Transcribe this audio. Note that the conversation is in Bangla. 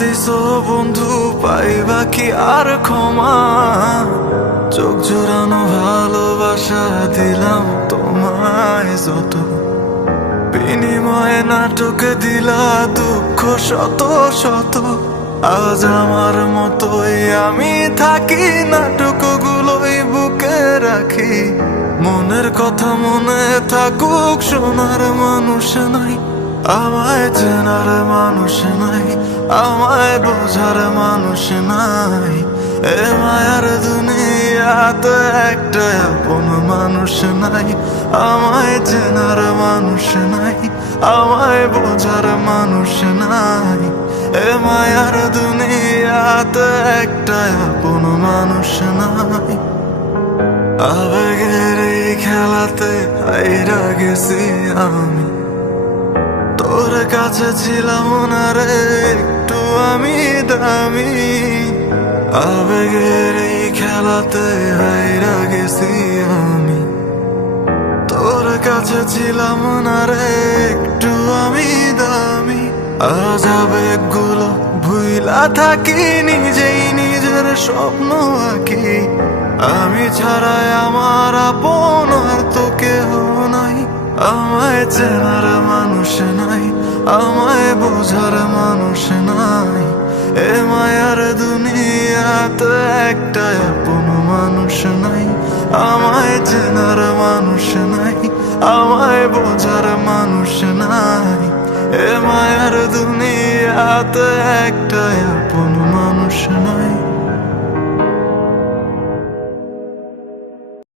দিছো বন্ধু, পাইবা কি আর ক্ষমা? চোখ জোড়ানো ভালোবাসা দিলাম তোমায় যত, বিনিময়ে নাটক দিলা দুঃখ শত শত। আজ আমার মতোই আমি থাকি, নাটকগুলোই বুকে রাখি। মনের কথা মনে থাকুক, শোনার মানুষ নাই, আমায় চেনার মানুষ নাই, আমায় বোঝার মানুষ নাই। এ মায়ার দুনিয়াতে একটা আপন মানুষ নাই, আমায় চেনার মানুষ নাই, আমায় বোঝার মানুষ নাই। এ মায়ার দুনিয়াতে একটা আপন মানুষ নাই। আবেগের এই খেলাতে হাইরা গেছি আমি, তোর কাছে ছিলাম না রে একটু আমি দামি। আবেগের এই খেলাতে হাইরা গেছি আমি, তোর কাছে ছিলাম না রে একটু আমি দামি। আজ আবেগগুলো ভুইলা থাকি, নিজেই নিজের স্বপ্ন আঁকি। আমি ছাড়াই আমার আপন আর তো কেহ নাই, আমায় চেনার মানুষ নাই, আমায় বোঝার মানুষ নাই। এ মায়ার দুনিয়াতে একটা আপন মানুষ নাই, আমায় চেনার মানুষ নাই, আমায় বোঝার মানুষ নাই। এ মায়ার দুনিয়াতে একটা আপন